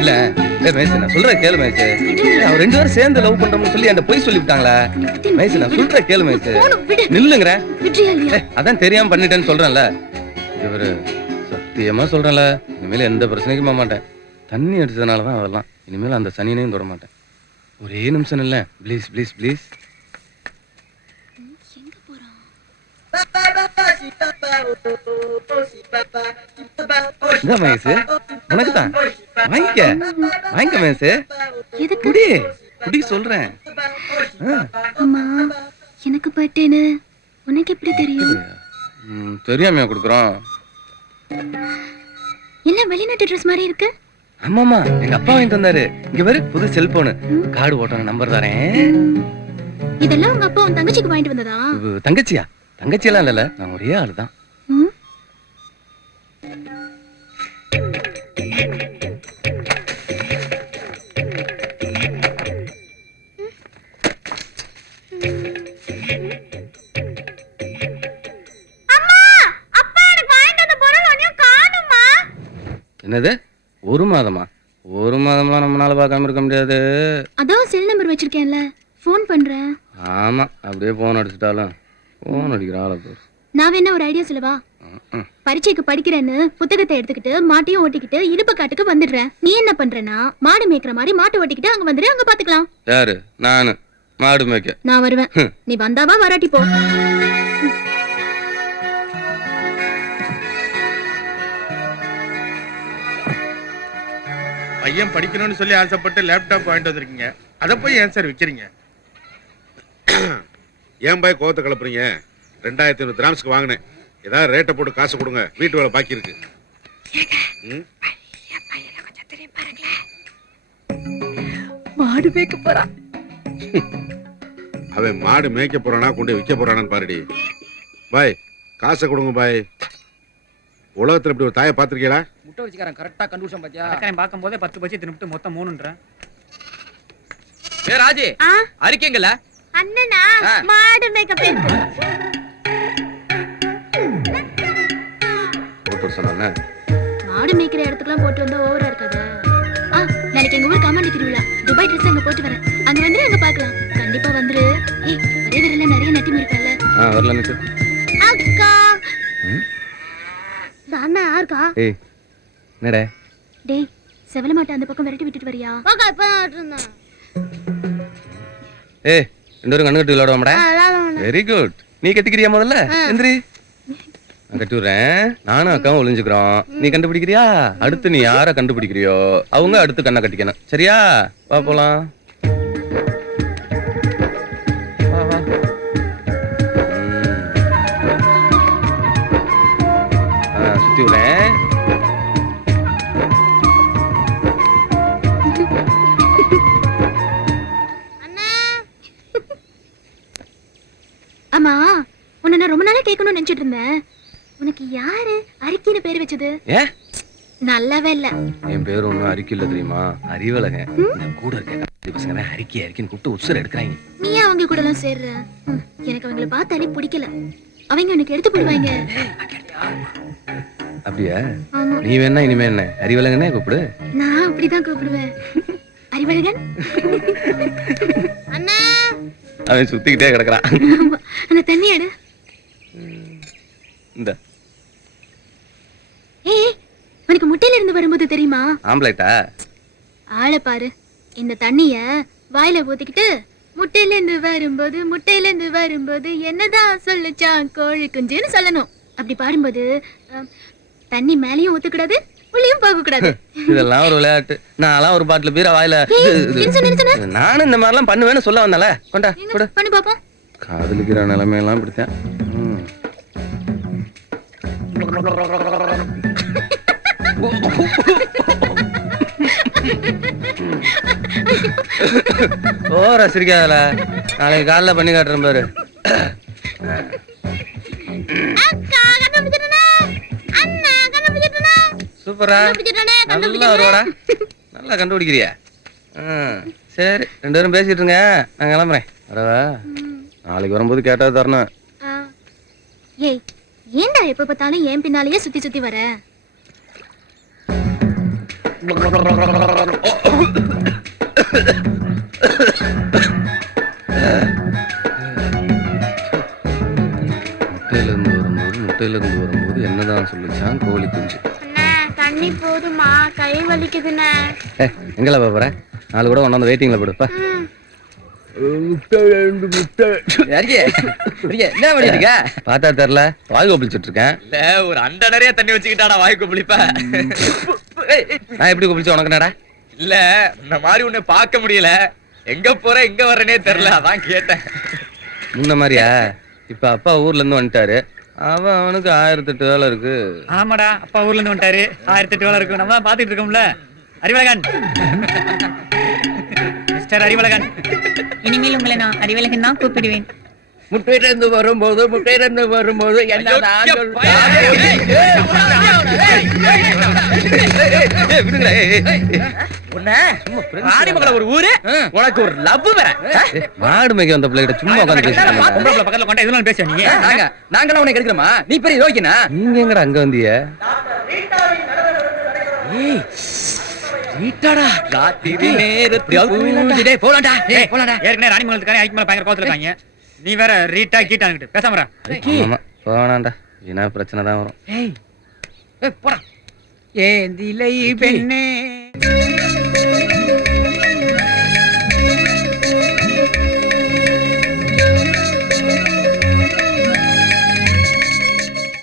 இல்ல நான் சொல்ற கேளு மேய்ஸ். அவன் 2 பேரும் சேர்ந்து லவ் பண்றோம்னு சொல்லி அந்த பொய் சொல்லி விட்டாங்களா மேய்ஸ்? நான் சொல்ற கேளு மேய்ஸ். நில்லுங்கற. அதான் தெரியாம பண்ணிட்டேன்னு சொல்றேன்ல. இவரு சத்தியமா சொல்றேன்ல, இனிமேல் எந்த பிரச்சனைக்கும் போக மாட்டேன். தண்ணி அடிச்சதுனால தான் அதெல்லாம். இனிமேல் அந்த சனியனையும் தொட மாட்டேன். ஒரே நிமிஷம் இல்ல ப்ளீஸ் ப்ளீஸ் ப்ளீஸ். எங்க போறான்? இந்த மேய்ஸ் உனக்கு தான். வாங்கிக்க மேய்ஸ். எதுக்கு? குடி குடி சொல்றேன். அம்மா எனக்கு பட்டேன்னு உனக்கு எப்படி தெரியும்? தெரியாமையா கொடுக்குறோம். எல்லாம் வெளிநாட்டு ட்ரெஸ் மாதிரி இருக்கு. ஆமாமா, எங்க அப்பா வாங்கி தந்தாரு. இங்க பாரு, புது செல்போனு. கார்டு ஓட்டன நம்பர் தரேன். இதெல்லாம் உங்க அப்பா உன் தங்கச்சிக்கு வாங்கிட்டு வந்ததா? தங்கச்சியா? தங்கச்சியெல்லாம் இல்ல, நான் ஒரே ஆளு தான். என்னது? 1 மாதமா? 1 மாதம்லாம் நம்மளால பார்க்காம இருக்க முடியாது. அதான் செல் நம்பர் வச்சிருக்கேன்ல, ஃபோன் பண்றேன். ஆமா, அப்படியே போன் அடிச்சிட்டாலும் போன் அடிக்கிற ஆள போய். நான் வேணா ஒரு ஐடியா சொல்லவா? பரீட்சைக்கு படிக்கிறேன்னு புத்தகத்தை எடுத்துக்கிட்டு மாட்டையும் ஓட்டிக்கிட்டு இடுப்பு காட்டுக்கு வந்துடுறேன். நீ என்ன பண்றேன்னா மாடு மேய்க்கிற மாதிரி மாட்டை ஓட்டிக்கிட்டு அங்க வந்துரு, அங்க பாத்துக்கலாம். யாரு? நானு மாடு மேய்க்க? நான் வருவேன். நீ வந்தாவா வராட்டி போ. பையன் படிக்கணும்னு சொல்லி ஆசைப்பட்டு லேப்டாப் வாங்கிட்டு வந்திருக்கீங்க. அதை போய் ஏன் சார் விற்கிறீங்க? ஏன் பாய் கோவத்தை கிளப்புறீங்க? 2500 கிராம்ஸ்க்கு வாங்கினேன். ஏதாவது ரேட்டை போட்டு காசு கொடுங்க, வீட்டு வேலை பாக்கி இருக்கு. மாடு மேய்க்க போறான். அவன் மாடு மேய்க்க போறானா கொண்டு விற்க போறானான்னு பாருடி. பாய் காசை கொடுங்க பாய். உலகத்துல இப்படி ஒரு தாயை பாத்திருக்கீங்களா? முட்டை வச்சுக்காரன் கரெக்டா கண்டுபிடிச்சோம் பாத்தியா? அக்கறையும் பார்க்கும்போதே 10 பச்சி தின்னுட்டு மொத்தம் 3ன்ற. ஏ ராஜி, அரிக்கீங்களா? அண்ணனா மாடு மேய்க்க போயிருக்கு. போட்டு சொன்னானே. மாடு மேய்க்கிற இடத்துக்குலாம் போட்டு வந்தா ஓவரா இருக்காதா? நாளைக்கு எங்க ஊர் காமாண்டி திருவிழா. துபாய் ட்ரெஸ் அங்க போட்டு வரேன். அங்க வந்து அங்க பார்க்கலாம். கண்டிப்பா வந்துரு. ஏய், ஒரே விரல்ல நிறைய நட்டி இருக்கல்ல. வரல நித்து. அக்கா. தானா யாருக்கா? ஏய், என்னடா? டேய், செவல மாட்ட அந்த பக்கம் விரட்டி விட்டுட்டு வரியா? போக இப்ப ஆட்றேன். ஏய், 2 பேரும் கண்ணு கட்டி விளையாடுவாமடா. Very good. நீ கட்டிக்கிறியா முதல்ல? எந்திரி. நான் கட்டி விடுறேன். நானும் அக்காவும் ஒளிஞ்சுக்கிறோம். நீ கண்டுபிடிக்கிறியா? அடுத்து நீ யாரை கண்டுபிடிக்கிறியோ அவங்க அடுத்து கண்ணை கட்டிக்கணும். சரியா? வா போலாம். வா வா. சுத்தி விடுறேன். ஆமா, உன்னை நான் ரொம்ப நாளா கேட்கணும்னு நினைச்சிட்டு இருந்தேன். உனக்கு யாரு அரிக்கின்னு பேர் வச்சது? ஏ, நல்லாவே இல்ல. என் பேர் ஒன்னும் அரிக்கி இல்ல தெரியுமா? அறிவழக. கூட இருக்க பசங்க அரிக்கி அரிக்கின்னு கூப்பிட்டு உசுர எடுக்கிறாங்க. நீ அவங்க கூட எல்லாம் சேர்ற? எனக்கு அவங்கள பார்த்தாலே பிடிக்கல. அவங்க உனக்கு எடுத்து போடுவாங்க. அப்படியா? நீ வேணா இனிமே என்ன அறிவழகனே கூப்பிடு. நான் அப்படிதான் கூப்பிடுவேன். அறிவழகன். அண்ணா. அவன் சுத்திக்கிட்டே கிடக்குறான். அந்த தண்ணி எடு. இந்த. ஏய், உனக்கு முட்டையில இருந்து வரும்போது தெரியுமா? ஆம்லெட்டா? ஆளை பாரு. இந்த தண்ணிய வாயில ஊத்திக்கிட்டு முட்டையில இருந்து வரும்போது என்னதான் சொல்லுச்சான் கோழி குஞ்சுன்னு சொல்லணும். அப்படி பாடும்போது தண்ணி மேலையும் ஊத்தக்கூடாது, உள்ளேயும் போக கூடாது. இதெல்லாம் ஒரு விளையாட்டு. நான்லாம் ஒரு பாட்டில் பீரா வாயில. நானும் இந்த மாதிரிலாம் பண்ணுவேன்னு சொல்ல வந்தால. கொண்டா கொடு. பண்ணி பாப்போம். காதலிக்கிற நிலைமையெல்லாம் பிடித்தேன். ஓர சிரிக்காதல. நாளைக்கு காலைல பண்ணி காட்டுறேன் பாரு. சூப்பரா, நல்லா வருவாடா. நல்லா கண்டுபிடிக்கிறியா? சரி, 2 பேரும் பேசிட்டு இருங்க, நான் கிளம்புறேன். வரவா நாளைக்கு வரும்போது கேட்டா தரணும். ஆ. ஏய் ஏன்டா எப்ப பார்த்தாலும் என் பின்னாலேயே சுத்தி சுத்தி வர? முட்டையில இருந்து வரும்போது என்னதான் சொல்லுச்சான் கோழி குஞ்சு. தண்ணி போதுமா? கை வலிக்குதுண்ணே. எங்கள பாப்பற 4 கூட ஒண்ணாந்து வெயிட்டிங்ல போடுப்பா. என்ன பண்ணிட்டு இருக்க? பார்த்தா தெரியல, வாய் கொப்பளிச்சிட்டு இருக்கேன். இல்ல ஒரு அண்டை நிறைய தண்ணி வச்சுக்கிட்டாடா வாய்க்கு புளிப்ப. நான் எப்படி கொப்பளிச்சேன் உனக்கு என்னடா? இல்ல இந்த மாதிரி உன்னை பார்க்க முடியல, எங்க போற எங்க வர்றனே தெரியல, அதான் கேட்டேன். முன்ன மாதிரியா? இப்ப அப்பா ஊர்ல இருந்து வந்துட்டாரு, அவனுக்கு 1008 வேலை இருக்கு. ஆமாடா, அப்பா ஊர்ல இருந்து வந்துட்டாரு, 1008 வேலை இருக்கு. நம்ம பாத்துட்டு இருக்கோம்ல. அறிவழகன், மிஸ்டர் அறிவழகன், இனிமேல் உங்களை நான் அறிவழகன் தான் கூப்பிடுவேன். முட்டையிலிருந்து வரும்போது ராணிமங்கலம் ஒரு ஊரு, உனக்கு ஒரு லவ் வேற. மாடு மேய்க்க வந்த பிள்ளைகிட்ட சும்மா உட்காந்து பேசிட்டு பக்கத்துல கொண்டா எதுவும் பேசுவ நீ? நாங்களாம் உனக்கு எடுக்கிறோமா? நீ பெரிய யோகினா? நீங்க எங்கடா அங்க வந்தீங்க? ஏற்கனவே ராணிமங்கலத்துக்காரன் ஐக்கு மேல பயங்கர கோவத்துல இருக்காங்க. நீ வேற ரீட்டா கீட்டாங்கிட்டு பேசாம போனாண்டா, என்ன பிரச்சனை தான் வரும். போடா. ஏந்திலை பெண்ணே